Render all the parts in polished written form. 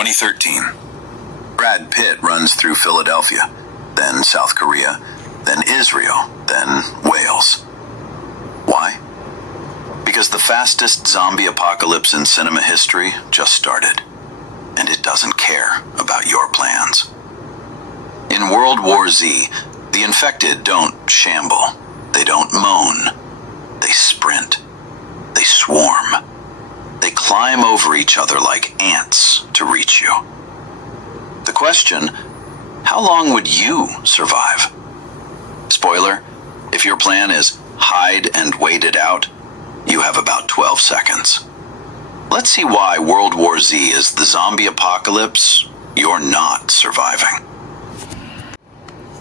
2013. Brad Pitt runs through Philadelphia, then South Korea, then Israel, then Wales. Why? Because the fastest zombie apocalypse in cinema history just started, and it doesn't care about your plans. In World War Z, the infected don't shamble, they don't moan, they sprint, they swarm. They climb over each other like ants to reach you. The question, how long would you survive? Spoiler, if your plan is hide and wait it out, you have about 12 seconds. Let's see why World War Z is the zombie apocalypse you're not surviving.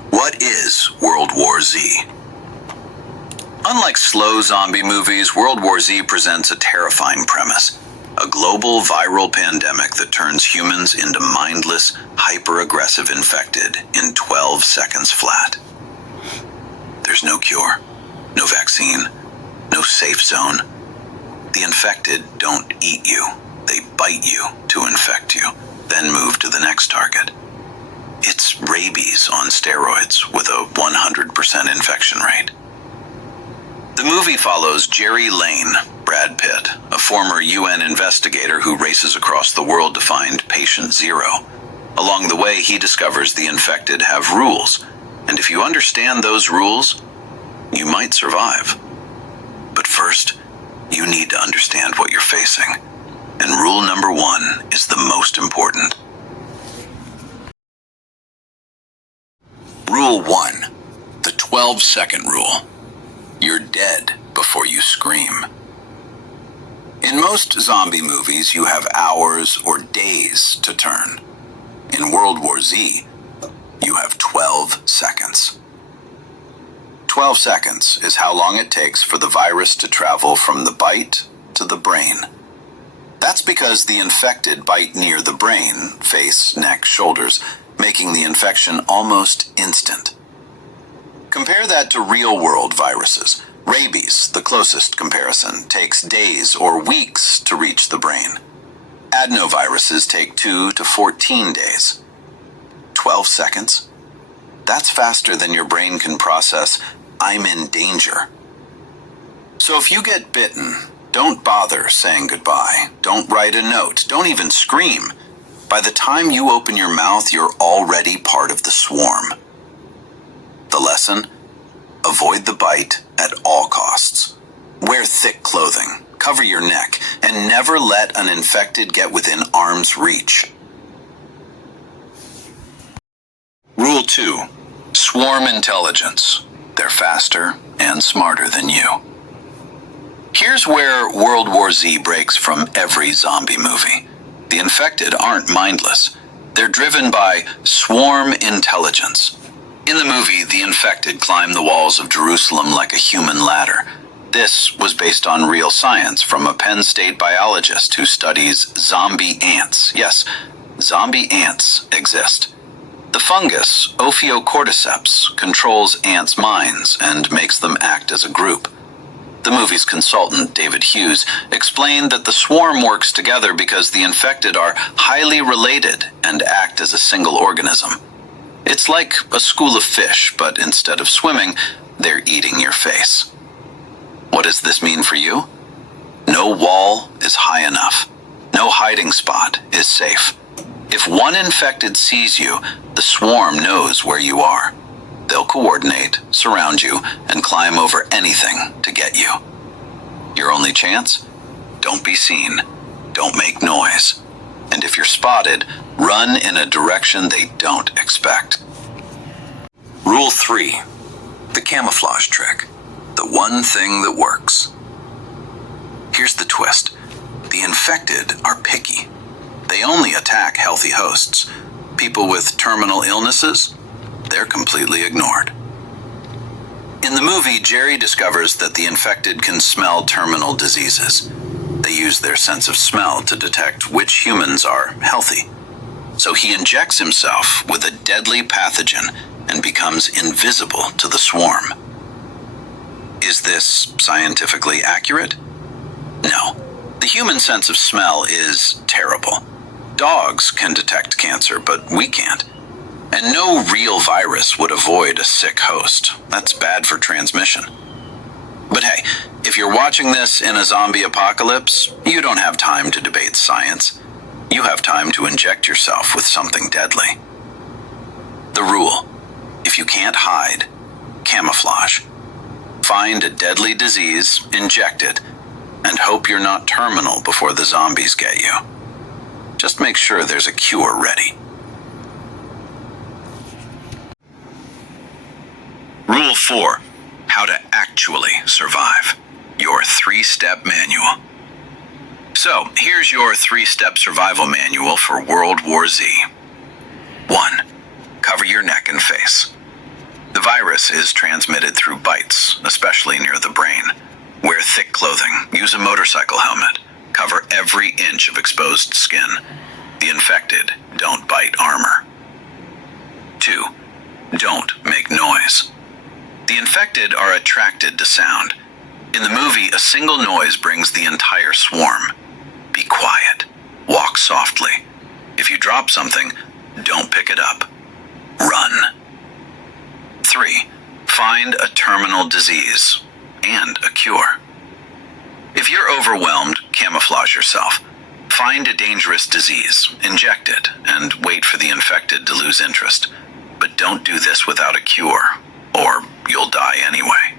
What is World War Z? Unlike slow zombie movies, World War Z presents a terrifying premise. A global viral pandemic that turns humans into mindless, hyper-aggressive infected in 12 seconds flat. There's no cure, no vaccine, no safe zone. The infected don't eat you, they bite you to infect you, then move to the next target. It's rabies on steroids with a 100% infection rate. The movie follows Jerry Lane, Brad Pitt, a former UN investigator who races across the world to find patient zero. Along the way, he discovers the infected have rules, and if you understand those rules, you might survive. But first, you need to understand what you're facing, and rule number 1 is the most important. Rule 1, the 12-second rule. You're dead before you scream. In most zombie movies, you have hours or days to turn. In World War Z, you have 12 seconds. 12 seconds is how long it takes for the virus to travel from the bite to the brain. That's because the infected bite near the brain, face, neck, shoulders, making the infection almost instant. Compare that to real-world viruses. Rabies, the closest comparison, takes days or weeks to reach the brain. Adenoviruses take 2 to 14 days. 12 seconds? That's faster than your brain can process, I'm in danger. So if you get bitten, don't bother saying goodbye. Don't write a note. Don't even scream. By the time you open your mouth, you're already part of the swarm. The lesson? Avoid the bite at all costs. Wear thick clothing, cover your neck, and never let an infected get within arm's reach. Rule 2. Swarm intelligence. They're faster and smarter than you. Here's where World War Z breaks from every zombie movie. The infected aren't mindless. They're driven by swarm intelligence. In the movie, the infected climb the walls of Jerusalem like a human ladder. This was based on real science from a Penn State biologist who studies zombie ants. Yes, zombie ants exist. The fungus, Ophiocordyceps, controls ants' minds and makes them act as a group. The movie's consultant, David Hughes, explained that the swarm works together because the infected are highly related and act as a single organism. It's like a school of fish, but instead of swimming, they're eating your face. What does this mean for you? No wall is high enough. No hiding spot is safe. If one infected sees you, the swarm knows where you are. They'll coordinate, surround you, and climb over anything to get you. Your only chance? Don't be seen. Don't make noise. And if you're spotted, run in a direction they don't expect. Rule 3. The camouflage trick. The one thing that works. Here's the twist. The infected are picky. They only attack healthy hosts. People with terminal illnesses, they're completely ignored. In the movie, Jerry discovers that the infected can smell terminal diseases. They use their sense of smell to detect which humans are healthy. So he injects himself with a deadly pathogen and becomes invisible to the swarm. Is this scientifically accurate? No. The human sense of smell is terrible. Dogs can detect cancer, but we can't. And no real virus would avoid a sick host. That's bad for transmission. But hey, if you're watching this in a zombie apocalypse, you don't have time to debate science. You have time to inject yourself with something deadly. The rule: if you can't hide, camouflage. Find a deadly disease, inject it, and hope you're not terminal before the zombies get you. Just make sure there's a cure ready. Rule 4. How to actually survive. Your 3-step manual. So, here's your 3-step survival manual for World War Z. 1. Cover your neck and face. The virus is transmitted through bites, especially near the brain. Wear thick clothing. Use a motorcycle helmet. Cover every inch of exposed skin. The infected don't bite armor. 2. Don't make noise. The infected are attracted to sound. In the movie, a single noise brings the entire swarm. Be quiet. Walk softly. If you drop something, don't pick it up. Run. 3. Find a terminal disease and a cure. If you're overwhelmed, camouflage yourself. Find a dangerous disease, inject it, and wait for the infected to lose interest. But don't do this without a cure, or you'll die anyway.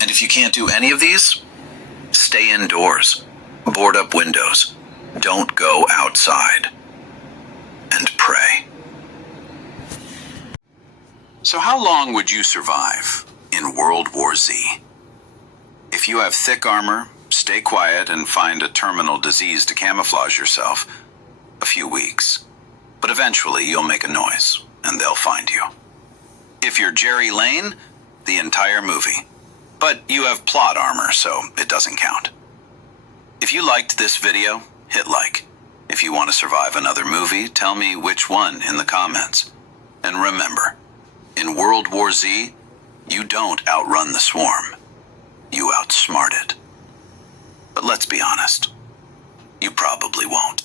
And if you can't do any of these, stay indoors. Board up windows. Don't go outside. And pray. So how long would you survive in World War Z? If you have thick armor, stay quiet, and find a terminal disease to camouflage yourself, a few weeks. But eventually you'll make a noise, and they'll find you. If you're Jerry Lane, the entire movie. But you have plot armor, so it doesn't count. If you liked this video, hit like. If you want to survive another movie, tell me which one in the comments. And remember, in World War Z, you don't outrun the swarm. You outsmart it. But let's be honest, you probably won't.